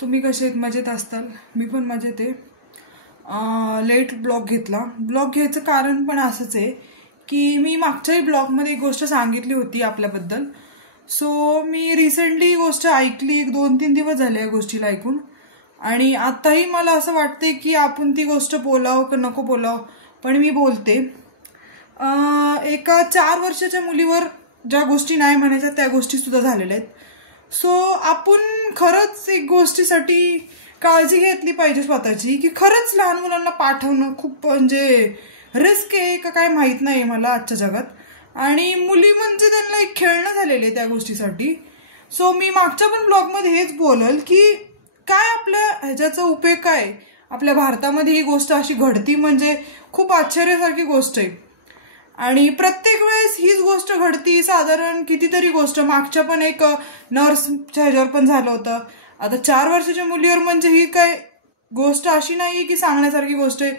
तुम्ही कसे आहेत? मजेत असताल? मी पण मजेत आहे. लेट ब्लॉग घेतला. ब्लॉग घ्यायचं कारण पण असंच आहे की मी मागच्याही ब्लॉगमध्ये एक गोष्ट सांगितली होती आपल्याबद्दल. सो मी रिसेंटली गोष्ट ऐकली, एक 2-3 दिवस झाले या गोष्टीला ऐकून, आणि आताही मला असं वाटते की आपण ती गोष्ट बोलावं का नको बोलावं, पण मी बोलते. एका 4 वर्षाच्या मुलीवर ज्या गोष्टी नाही म्हणायच्या त्या गोष्टी सुद्धा झालेल्या आहेत. सो आपण खरंच एक गोष्टीसाठी काळजी घेतली पाहिजे स्वतःची, की खरंच लहान मुलांना पाठवणं खूप म्हणजे रिस्क आहे का काय माहित नाही मला आजच्या जगात. आणि मुली म्हणजे त्यांना एक खेळणं झालेलं आहे त्या गोष्टीसाठी. सो मी मागच्या पण ब्लॉगमध्ये हेच बोलल की काय आपल्या ह्याच्याचा उपयोग काय. आपल्या भारतामध्ये ही गोष्ट अशी घडती म्हणजे खूप आश्चर्यासारखी गोष्ट आहे. आणि प्रत्येक वेळेस हीच गोष्ट घडती. साधारण कितीतरी गोष्ट मागच्या पण एक नर्सच्या ह्याच्यावर पण झालं होतं. आता 4 वर्षाच्या मुलीवर म्हणजे ही काय गोष्ट अशी नाही की सांगण्यासारखी गोष्ट आहे.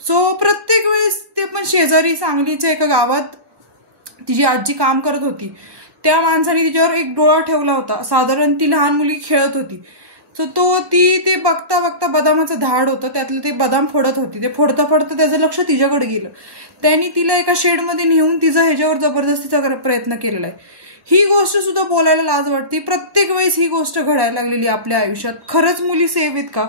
सो प्रत्येक वेळेस ते पण शेजारी सांगलीच्या एका गावात तिची आजी काम करत होती. त्या माणसाने तिच्यावर एक डोळा ठेवला होता. साधारण ती लहान मुलगी खेळत होती. सो ते बघता बघता बदामाचं झाड होतं, त्यातलं ते बदाम फोडत होती. ते फोडता फोडता त्याचं लक्ष तिच्याकडे गेलं. त्यांनी तिला एका शेडमध्ये नेऊन तिचा ह्याच्यावर जबरदस्तीचा प्रयत्न केलेला आहे. ही गोष्ट सुद्धा बोलायला लाज वाटते. प्रत्येक वेळेस ही गोष्ट घडायला लागलेली आपल्या आयुष्यात. खरंच मुली सेफ आहेत का?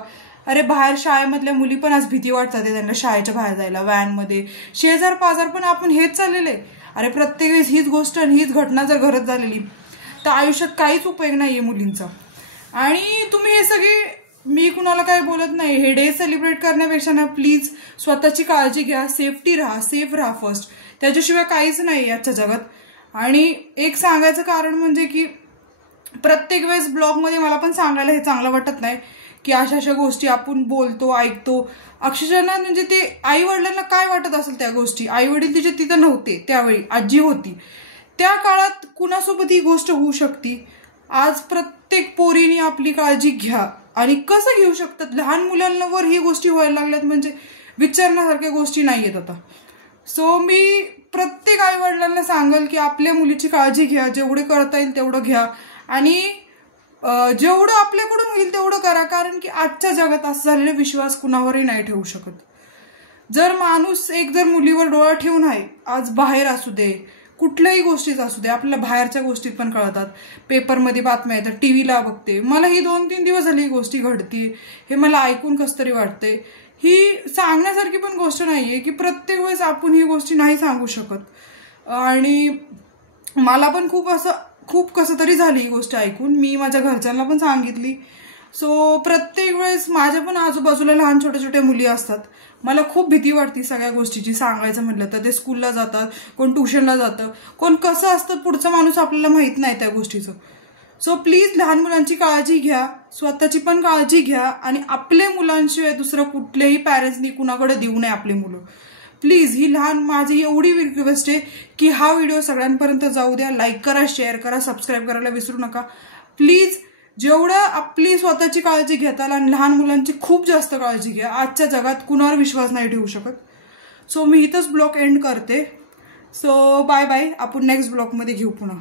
अरे बाहेर शाळेमधल्या मुली पण आज भीती वाटतात त्यांना शाळेच्या बाहेर जायला, व्हॅनमध्ये, शेजार पाजार पण आपण हेच चाललेलं आहे. अरे प्रत्येक वेळेस हीच गोष्ट आणि हीच घटना जर घडत झालेली तर आयुष्यात काहीच उपयोग नाहीये मुलींचा. आणि तुम्ही हे सगळे, मी कुणाला काय बोलत नाही, हे डे सेलिब्रेट करण्यापेक्षा ना प्लीज स्वतःची काळजी घ्या, सेफ्टी राहा, सेफ राहा फर्स्ट. त्याच्याशिवाय काहीच नाही आजच्या जगात. आणि एक सांगायचं कारण म्हणजे की प्रत्येक वेळेस ब्लॉगमध्ये मला पण सांगायला हे चांगलं वाटत नाही की अशा अशा गोष्टी आपण बोलतो, ऐकतो. अक्षरशः म्हणजे ते आई वडिलांना काय वाटत असेल त्या गोष्टी. आई वडील तिचे तिथं नव्हते त्यावेळी, आजी होती. त्या काळात कुणासोबत ही गोष्ट होऊ शकते. आज प्रत्येक पोरीने आपली काळजी घ्या. आणि कसं घेऊ शकतात? लहान मुलांवर ही गोष्टी व्हायला लागल्यात म्हणजे विचारण्यासारख्या गोष्टी नाहीयेत आता. सो मी प्रत्येक आई वडिलांना सांगेल की आपल्या मुलीची काळजी घ्या, जेवढे करता येईल तेवढं घ्या, आणि जेवढं आपल्याकडून होईल तेवढं करा. कारण की आजच्या जगात असं झालेलं विश्वास कुणावरही नाही ठेवू शकत. जर माणूस एक जर मुलीवर डोळा ठेवून आहे, आज बाहेर असू दे, कुठल्याही गोष्टीच असू दे, आपल्याला बाहेरच्या गोष्टीत पण कळतात, पेपरमध्ये बातम्या येतात, टीव्हीला बघते. मला ही 2-3 दिवस झाली ही गोष्टी घडती, हे मला ऐकून कसं तरी वाटतंय. ही सांगण्यासारखी पण गोष्ट नाहीये की प्रत्येक वेळेस आपण ही गोष्टी नाही सांगू शकत. आणि मला पण खूप कसं तरी झाली ही गोष्ट ऐकून. मी माझ्या घरच्यांना पण सांगितली. सो प्रत्येक वेळेस माझ्या पण आजूबाजूला लहान छोट्या छोट्या मुली असतात. मला खूप भीती वाटते सगळ्या गोष्टीची. सांगायचं म्हटलं तर ते स्कूलला जातात, कोण ट्युशनला जातं, कोण कसं असतं पुढचा माणूस आपल्याला माहित नाही त्या गोष्टीचं. सो प्लीज लहान मुलांची काळजी घ्या, स्वतःची पण काळजी घ्या, आणि आपल्या मुलांशिवाय दुसरं कुठल्याही पॅरेंट्सनी कुणाकडे देऊ नये आपली मुलं. प्लीज ही लहान माझी एवढी रिक्वेस्ट आहे की हा व्हिडिओ सगळ्यांपर्यंत जाऊ द्या. लाईक करा, शेअर करा, सबस्क्राईब करायला विसरू नका प्लीज. जेवढं आपली स्वतःची काळजी घेताल आणि लहान मुलांची खूप जास्त काळजी घ्या. आजच्या जगात कुणावर विश्वास नाही ठेवू शकत. सो मी इथंच ब्लॉग एंड करते. So bye bye. आपण नेक्स्ट ब्लॉगमध्ये घेऊ पुन्हा.